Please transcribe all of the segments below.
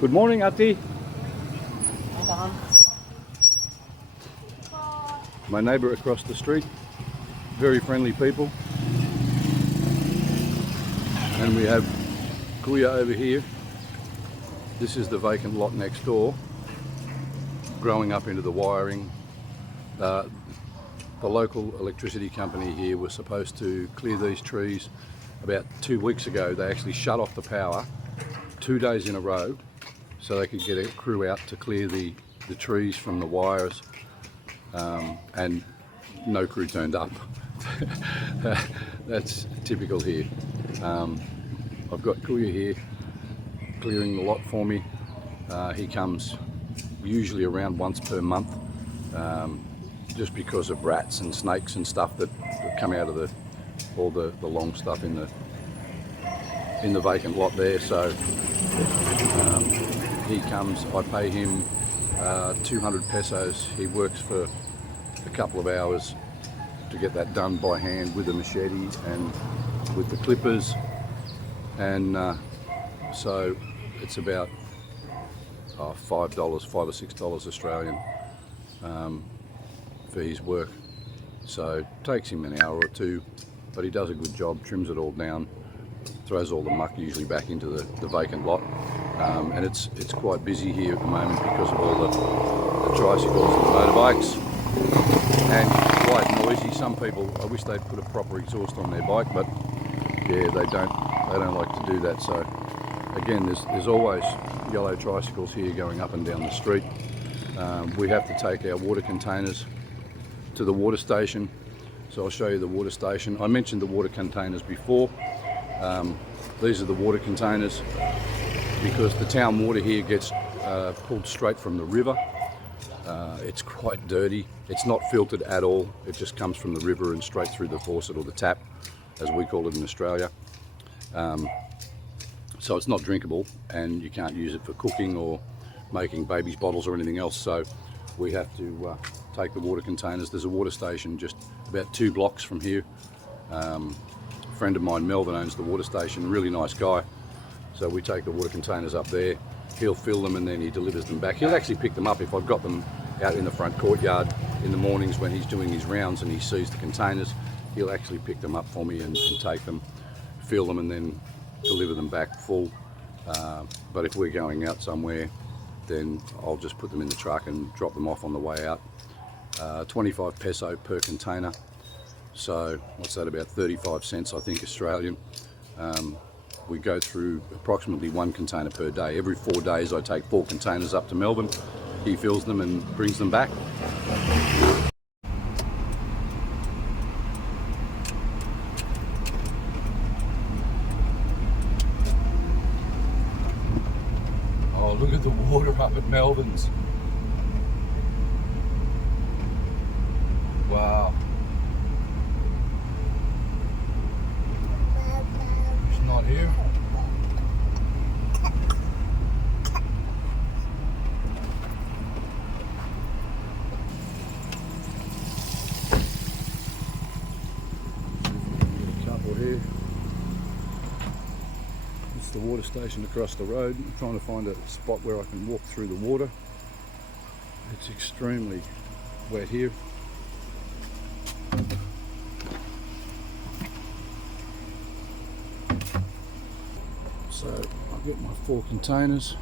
Good morning, Ati. My neighbour across the street, very friendly people. And we have Kuya over here. This is the vacant lot next door, growing up into the wiring. The local electricity company here was supposed to clear these trees about 2 weeks ago. They actually shut off the power 2 days in a row so they could get a crew out to clear the trees from the wires, and no crew turned up. That's typical here. I've got Kuya here clearing the lot for me. He comes usually around once per month, just because of rats and snakes and stuff that come out of all the long stuff in the vacant lot there. So he comes, I pay him 200 pesos. He works for a couple of hours to get that done by hand with a machete and with the clippers, and so it's about $5, $5 or $6 Australian for his work. So it takes him an hour or two, but he does a good job, trims it all down, throws all the muck usually back into the vacant lot, and it's quite busy here at the moment because of all the tricycles and the motorbikes, and quite noisy. Some people, I wish they'd put a proper exhaust on their bike, but yeah, they don't like to do that. So again, there's always yellow tricycles here going up and down the street. We have to take our water containers to the water station, so I'll show you the water station. I mentioned the water containers before. These are the water containers because the town water here gets pulled straight from the river. It's quite dirty. It's not filtered at all. It just comes from the river and straight through the faucet, or the tap as we call it in Australia. So it's not drinkable, and you can't use it for cooking or making babies' bottles or anything else. So we have to take the water containers. There's a water station just about 2 blocks from here. A friend of mine, Melvin, owns the water station, really nice guy. So we take the water containers up there. He'll fill them and then he delivers them back. He'll actually pick them up if I've got them out in the front courtyard in the mornings when he's doing his rounds and he sees the containers. He'll actually pick them up for me and take them, fill them, and then deliver them back full. But if we're going out somewhere, then I'll just put them in the truck and drop them off on the way out. 25 peso per container. So what's that, about 35 cents I think Australian. We go through approximately 1 container per day. Every 4 days I take 4 containers up to Melbourne. He fills them and brings them back. Oh, look at the water up at Melbourne's. Wow. It's not here. A couple here. It's the water station across the road. I'm trying to find a spot where I can walk through the water. It's extremely wet here. So I'll get my 4 containers.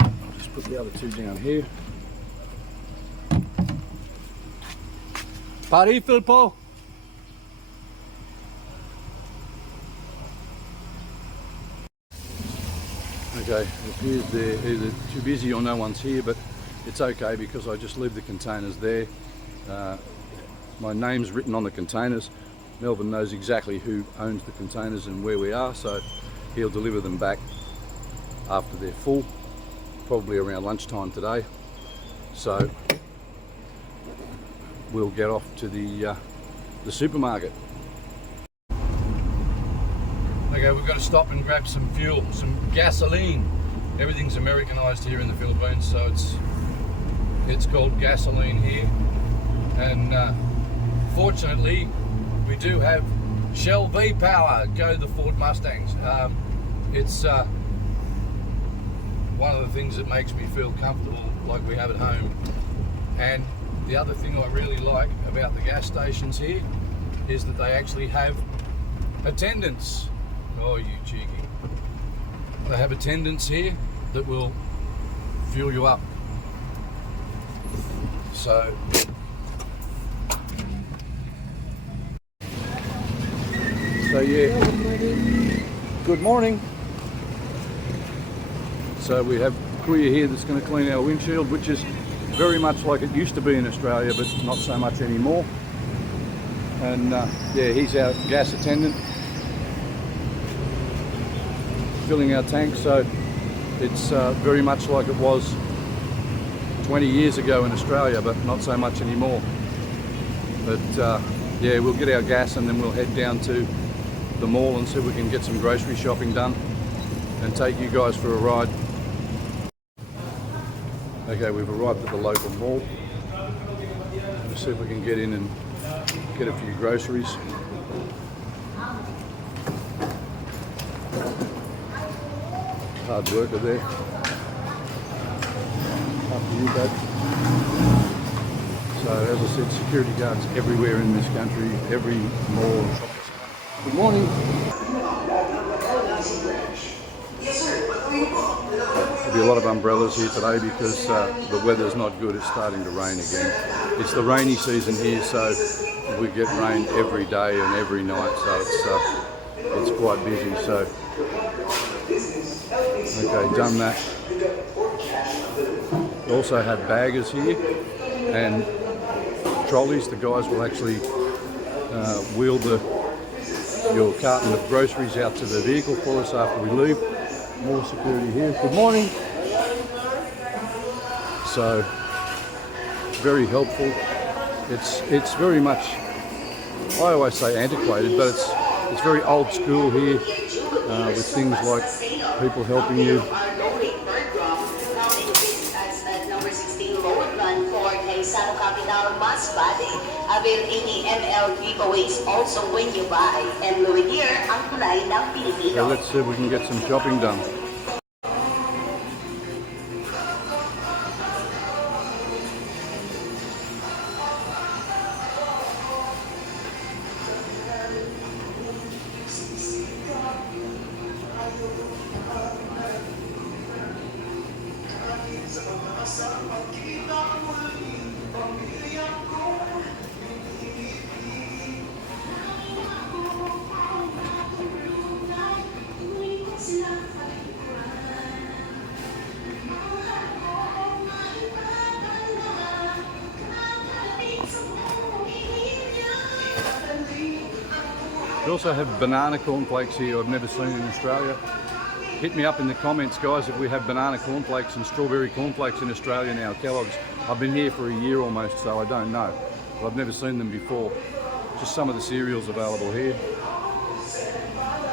I'll just put the other 2 down here. Pari Filpo. Okay, it appears they're either too busy or no one's here, but it's okay because I just leave the containers there. My name's written on the containers. Melvin knows exactly who owns the containers and where we are, so he'll deliver them back after they're full, probably around lunchtime today. So we'll get off to the supermarket. Okay, we've got to stop and grab some fuel, some gasoline. Everything's Americanized here in the Philippines, so it's called gasoline here. And fortunately, we do have Shell V power. Go the Ford Mustangs. It's one of the things that makes me feel comfortable like we have at home. And the other thing I really like about the gas stations here is that they actually have attendants. Oh, you cheeky. They have attendants here that will fuel you up. So yeah. Good morning. So we have Kuya here that's going to clean our windshield, which is very much like it used to be in Australia, but not so much anymore. And yeah, he's our gas attendant, filling our tank. So it's very much like it was 20 years ago in Australia, but not so much anymore. But yeah, we'll get our gas and then we'll head down to the mall and see if we can get some grocery shopping done and take you guys for a ride. Okay, we've arrived at the local mall. Let's see if we can get in and get a few groceries. Hard worker there. Up to you, bud. So as I said, security guards everywhere in this country, every mall and shopping centre. Good morning. There'll be a lot of umbrellas here today because the weather's not good. It's starting to rain again. It's the rainy season here, so we get rain every day and every night, so it's quite busy. So okay, done that. We also have baggers here and trolleys. The guys will actually wheel your carton of groceries out to the vehicle for us after we leave. More security here. Good morning. So very helpful. It's very much, I always say antiquated, but it's very old school here with things like people helping you. Avail 80 ml giveaways also when you buy. And Louis Gear, ang tulay ng Pilipino. So let's see if we can get some shopping done. We also have banana cornflakes here I've never seen in Australia. Hit me up in the comments, guys, if we have banana cornflakes and strawberry cornflakes in Australia now, Kellogg's. I've been here for a year almost, so I don't know. But I've never seen them before. Just some of the cereals available here.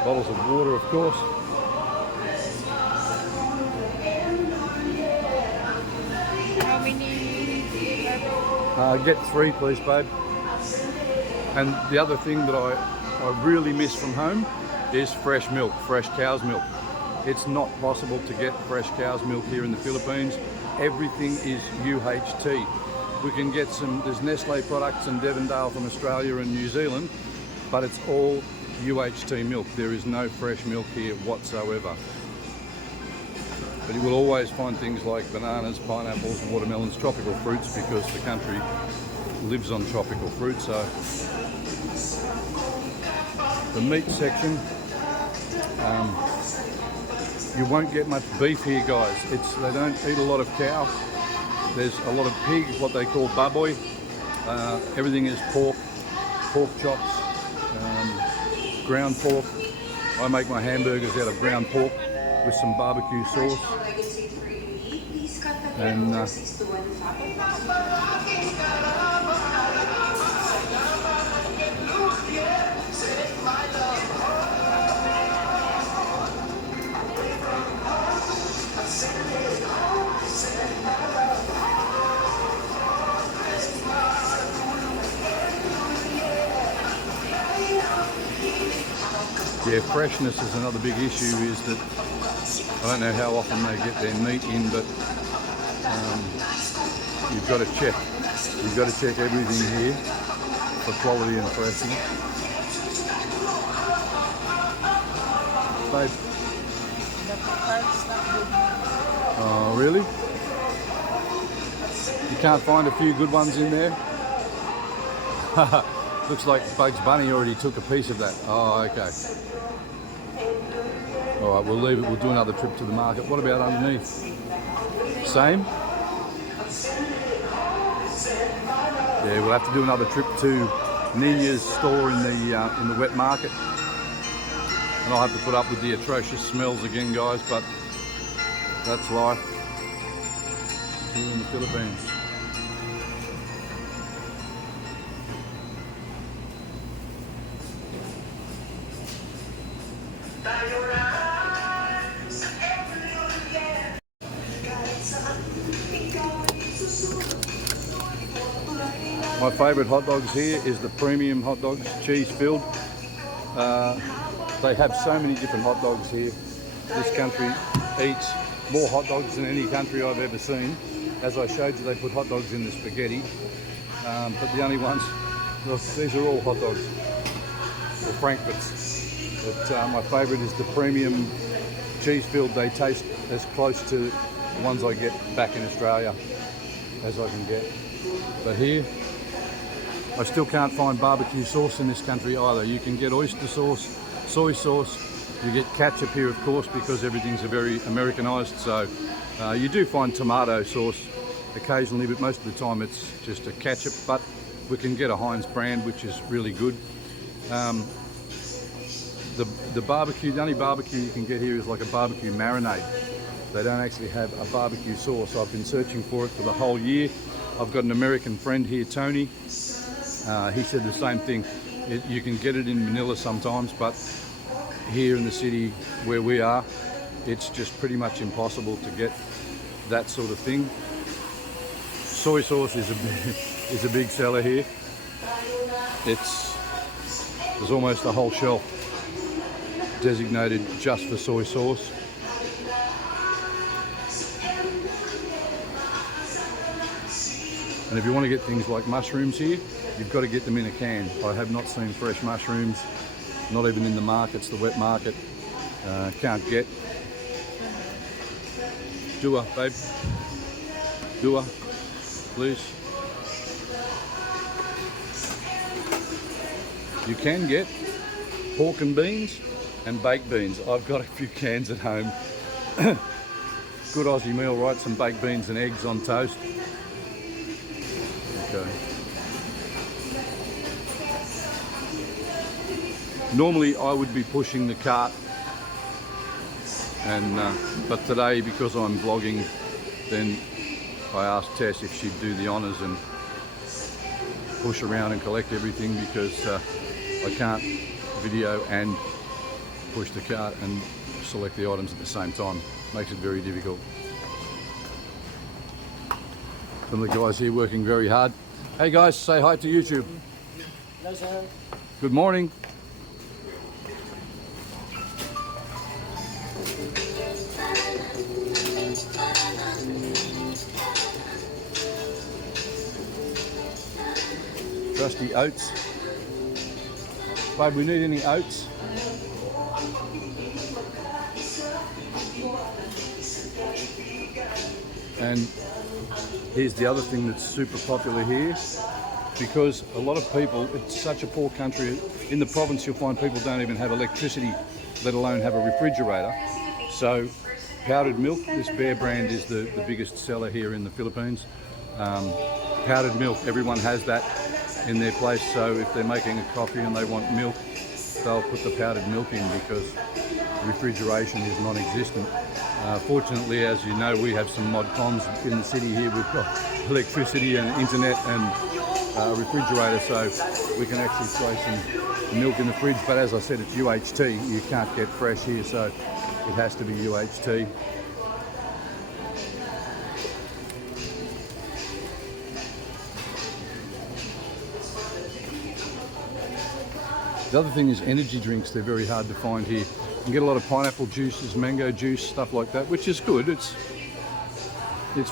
Bottles of water, of course. How many? Get 3, please, babe. And the other thing that I really miss from home is fresh milk, fresh cow's milk. It's not possible to get fresh cow's milk here in the Philippines. Everything is UHT. We can get there's Nestle products and Devondale from Australia and New Zealand, but it's all UHT milk. There is no fresh milk here whatsoever. But you will always find things like bananas, pineapples, watermelons, tropical fruits, because the country lives on tropical fruit. So the meat section, you won't get much beef here, guys. They don't eat a lot of cow. There's a lot of pig, what they call baboy. Everything is pork chops, ground pork. I make my hamburgers out of ground pork with some barbecue sauce. And Yeah, freshness is another big issue, is that I don't know how often they get their meat in, but you've got to check. You've got to check everything here for quality and freshness. Babe. Oh, really? You can't find a few good ones in there? Looks like Bugs Bunny already took a piece of that. Oh, okay. All right, we'll leave it. We'll do another trip to the market. What about underneath? Same? Yeah, we'll have to do another trip to Nina's store in the wet market. And I'll have to put up with the atrocious smells again, guys, but that's life here in the Philippines. My favourite hot dogs here is the premium hot dogs, cheese filled. They have so many different hot dogs here. This country eats more hot dogs than any country I've ever seen. As I showed you, they put hot dogs in the spaghetti, but the only ones, look, these are all hot dogs, or frankfurts. But my favourite is the premium cheese filled. They taste as close to the ones I get back in Australia as I can get. But here, I still can't find barbecue sauce in this country either. You can get oyster sauce, soy sauce, you get ketchup here of course because everything's very Americanized, so you do find tomato sauce occasionally, but most of the time it's just a ketchup, but we can get a Heinz brand which is really good. The barbecue, the only barbecue you can get here is like a barbecue marinade. They don't actually have a barbecue sauce. I've been searching for it for the whole year. I've got an American friend here, Tony. He said the same thing. You can get it in Manila sometimes, but here in the city where we are, it's just pretty much impossible to get that sort of thing. Soy sauce is a big seller here. There's almost a whole shelf designated just for soy sauce. And if you want to get things like mushrooms here, you've got to get them in a can. I have not seen fresh mushrooms, not even in the markets, the wet market. Can't get. Dua, babe. Dua, please. You can get pork and beans and baked beans. I've got a few cans at home. Good Aussie meal, right? Some baked beans and eggs on toast. Okay. Normally I would be pushing the cart, but today because I'm vlogging, then I asked Tess if she'd do the honours and push around and collect everything, because I can't video and push the cart and select the items at the same time. Makes it very difficult. Some of the guys here working very hard. Hey guys, say hi to YouTube. Hello, sir. Good morning. Rusty oats. Babe, we need any oats? And here's the other thing that's super popular here, because a lot of people, it's such a poor country. In the province you'll find people don't even have electricity, let alone have a refrigerator. So powdered milk, this Bear brand is the biggest seller here in the Philippines. Powdered milk, everyone has that in their place, so if they're making a coffee and they want milk, they'll put the powdered milk in because refrigeration is non-existent. Fortunately, as you know, we have some mod cons in the city here. We've got electricity and internet and refrigerator, so we can actually throw some milk in the fridge. But as I said, it's UHT. You can't get fresh here, so it has to be UHT. The other thing is energy drinks. They're very hard to find here. You can get a lot of pineapple juices, mango juice, stuff like that, which is good. It's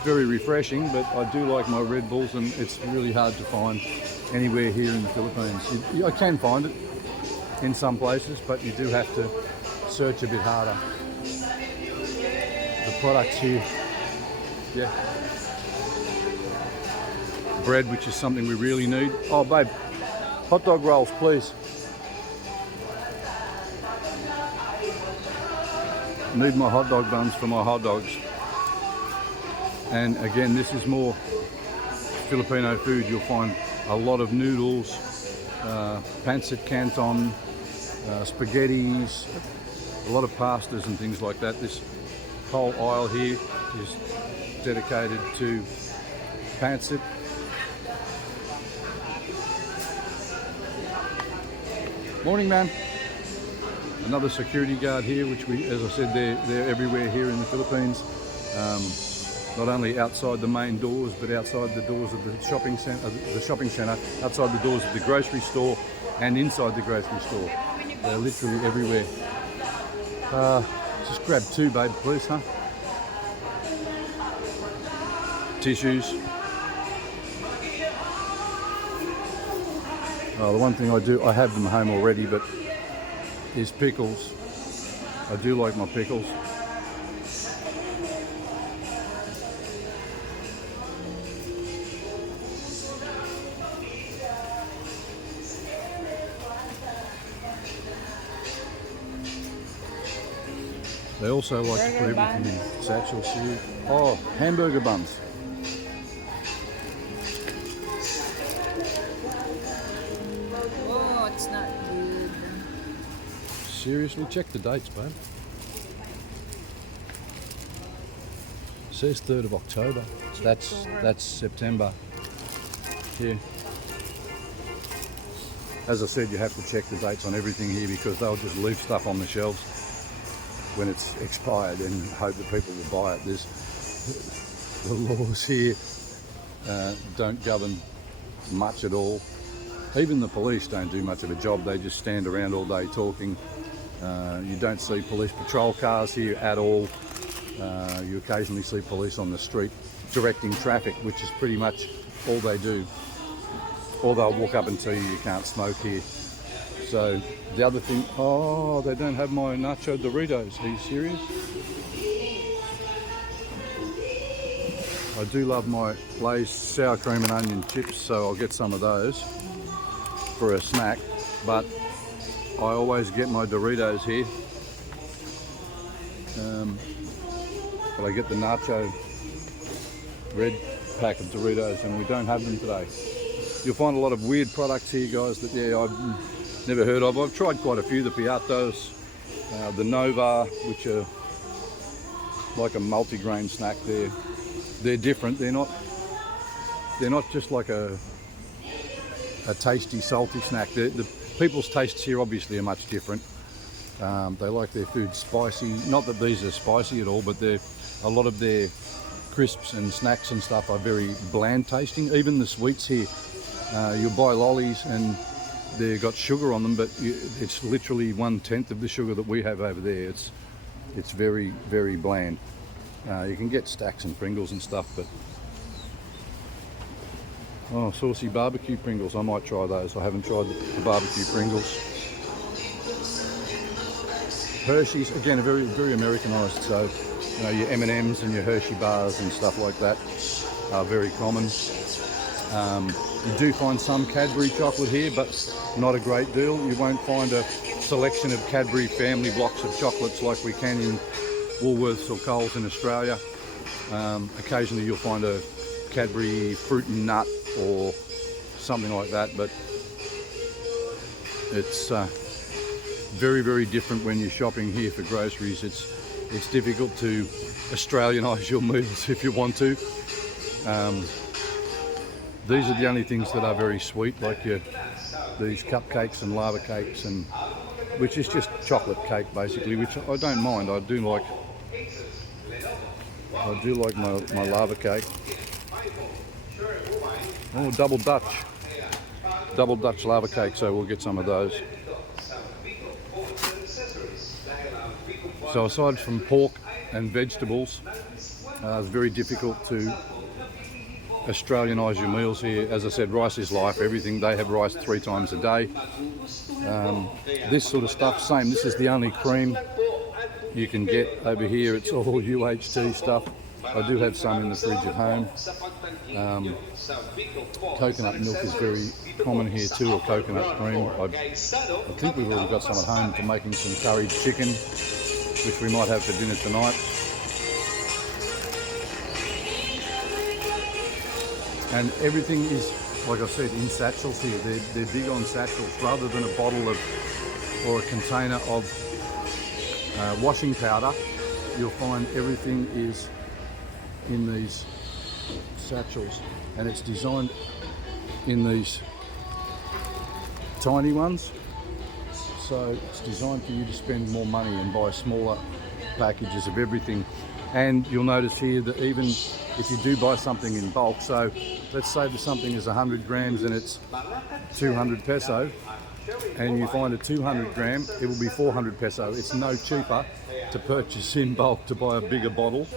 very refreshing, but I do like my Red Bulls, and it's really hard to find anywhere here in the Philippines. I can find it in some places, but you do have to search a bit harder. The products here, yeah. Bread, which is something we really need. Oh, babe, hot dog rolls, please. Need my hot dog buns for my hot dogs. And again, this is more Filipino food. You'll find a lot of noodles, pancit canton, spaghettis, a lot of pastas and things like that. This whole aisle here is dedicated to pancit. Morning, man. Another security guard here, which we, as I said, they're everywhere here in the Philippines. Not only outside the main doors, but outside the doors of the shopping centre, outside the doors of the grocery store, and inside the grocery store. They're literally everywhere. Just grab 2, babe, please, huh? Tissues. The one thing I do, I have them home already, but is pickles. I do like my pickles. They also like to put everything in satchels here. Oh, hamburger buns. Oh, it's not good. Seriously, check the dates, babe. It says 3rd of October. So that's September. Here. As I said, you have to check the dates on everything here because they'll just leave stuff on the shelves when it's expired and hope that people will buy it. The laws here don't govern much at all. Even the police don't do much of a job. They just stand around all day talking. You don't see police patrol cars here at all. You occasionally see police on the street directing traffic, which is pretty much all they do. Or they'll walk up and tell you can't smoke here. So the other thing, oh, they don't have my nacho Doritos. Are you serious? I do love my Lay's sour cream and onion chips, so I'll get some of those for a snack. But I always get my Doritos here. But I get the nacho red pack of Doritos, and we don't have them today. You'll find a lot of weird products here, guys, that I've never heard of. I've tried quite a few, the Piatos, the Nova, which are like a multi-grain snack. They're different. They're not just like a tasty, salty snack. The people's tastes here obviously are much different. They like their food spicy. Not that these are spicy at all, but a lot of their crisps and snacks and stuff are very bland tasting. Even the sweets here, you'll buy lollies and they've got sugar on them, but it's literally 1/10 of the sugar that we have over there. It's very, very bland. You can get stacks and Pringles and stuff, but oh, saucy barbecue Pringles. I might try those. I haven't tried the barbecue Pringles. Hershey's, again, are very, very Americanized. So, you know, your M&Ms and your Hershey bars and stuff like that are very common. You do find some Cadbury chocolate here, but not a great deal. You won't find a selection of Cadbury family blocks of chocolates like we can in Woolworths or Coles in Australia. Occasionally you'll find a Cadbury fruit and nut or something like that, but it's very, very different when you're shopping here for groceries. It's difficult to Australianise your meals if you want to. These are the only things that are very sweet, like these cupcakes and lava cakes, and which is just chocolate cake basically, which I don't mind. I do like my lava cake. Oh, double Dutch lava cake, so we'll get some of those. So aside from pork and vegetables, it's very difficult to Australianise your meals here. As I said, rice is life, everything. They have rice 3 times a day. This sort of stuff, same. This is the only cream you can get over here. It's all UHT stuff. I do have some in the fridge at home. Coconut milk is very common here too, or coconut cream. I think we've already got some at home for making some curried chicken, which we might have for dinner tonight. And everything is, like I said, in satchels here. They're big on satchels rather than a bottle of or a container of washing powder. You'll find everything is in these satchels, and it's designed in these tiny ones. So it's designed for you to spend more money and buy smaller packages of everything. And you'll notice here that even if you do buy something in bulk, so let's say that something is 100 grams and it's 200 peso, and you find a 200 gram, it will be 400 peso. It's no cheaper to purchase in bulk, to buy a bigger bottle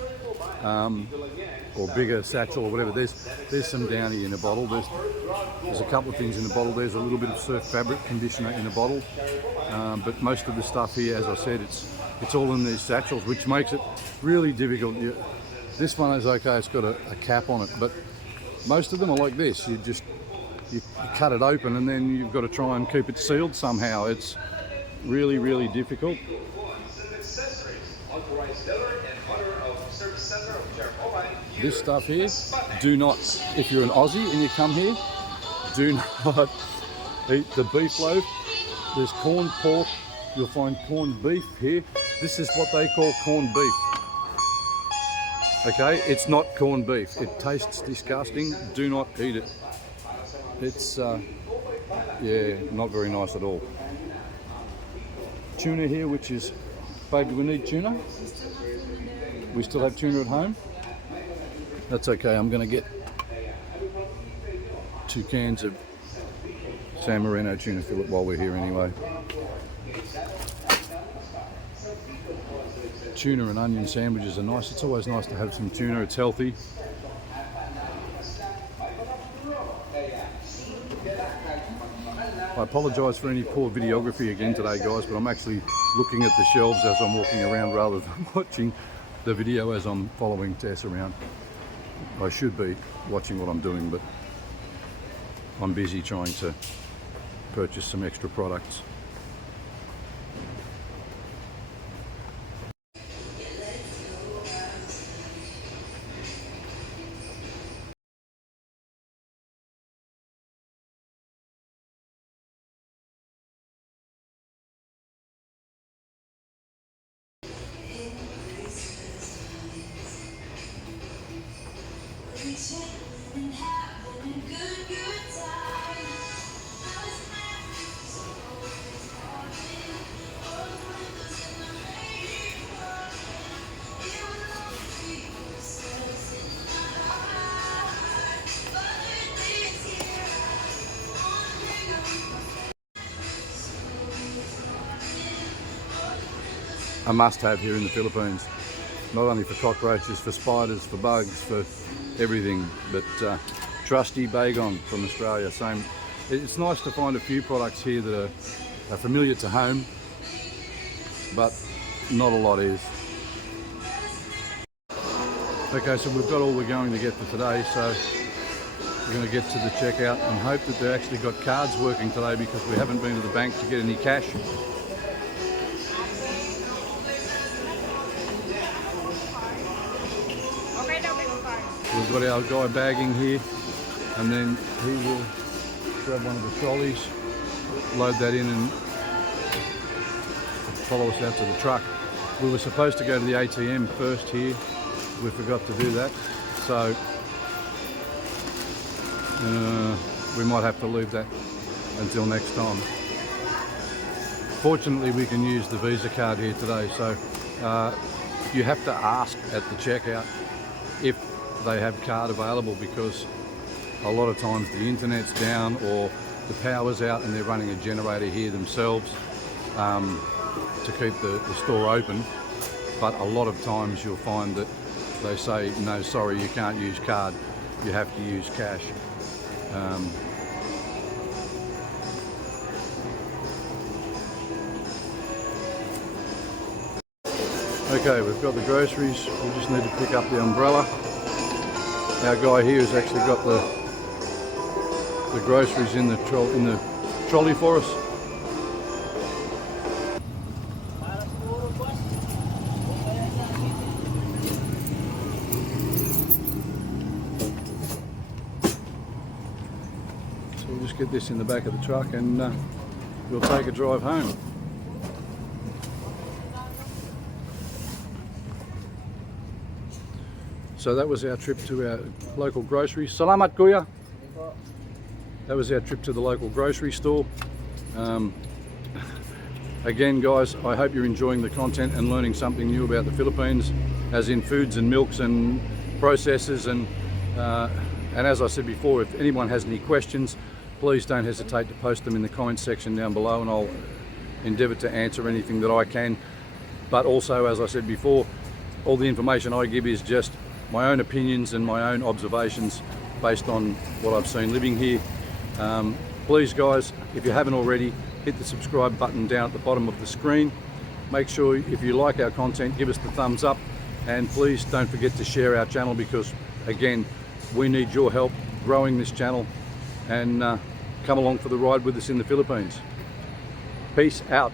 or bigger satchel or whatever. There's some Downy in a bottle. There's a couple of things in the bottle. There's a little bit of surf fabric conditioner in a bottle, but most of the stuff here, as I said, it's all in these satchels, which makes it really difficult. This one is okay, it's got a cap on it, but most of them are like this. You cut it open and then you've got to try and keep it sealed somehow. It's really, really difficult. This stuff here, do not, if you're an Aussie and you come here, do not eat the beef loaf. There's corned pork, you'll find corned beef here. This is what they call corned beef. Okay, it's not corned beef. It tastes disgusting. Do not eat it. It's, yeah, not very nice at all. Tuna here, which is, babe, do we need tuna? We still have tuna at home? That's okay, I'm gonna get 2 cans of San Marino tuna fillet while we're here anyway. Tuna and onion sandwiches are nice. It's always nice to have some tuna, it's healthy. I apologise for any poor videography again today, guys, but I'm actually looking at the shelves as I'm walking around rather than watching the video as I'm following Tess around. I should be watching what I'm doing, but I'm busy trying to purchase some extra products. A must-have here in the Philippines, not only for cockroaches, for spiders, for bugs, for everything. But trusty Baygon from Australia, same. It's nice to find a few products here that are familiar to home, but not a lot is. Okay, so we've got all we're going to get for today, so we're going to get to the checkout and hope that they've actually got cards working today, because we haven't been to the bank to get any cash. We've got our guy bagging here, and then he will grab one of the trolleys, load that in and follow us out to the truck. We were supposed to go to the ATM first here, we forgot to do that, so we might have to leave that until next time. Fortunately we can use the Visa card here today, so you have to ask at the checkout if they have card available, because a lot of times the internet's down or the power's out and they're running a generator here themselves to keep the store open. but a lot of times you'll find that they say, no, sorry, you can't use card, you have to use cash. Okay, we've got the groceries, we just need to pick up the umbrella. Our guy here has actually got the groceries in the trolley for us. So we'll just get this in the back of the truck and we'll take a drive home. So that was our trip to our local grocery. Salamat kuya. That was our trip to the local grocery store. Again, guys, I hope you're enjoying the content and learning something new about the Philippines, as in foods and milks and processes. And as I said before, if anyone has any questions, please don't hesitate to post them in the comment section down below, and I'll endeavour to answer anything that I can. But also, as I said before, all the information I give is just my own opinions and my own observations based on what I've seen living here. Please guys, if you haven't already, hit the subscribe button down at the bottom of the screen. Make sure if you like our content, give us the thumbs up, and please don't forget to share our channel, because again, we need your help growing this channel, and come along for the ride with us in the Philippines. Peace out.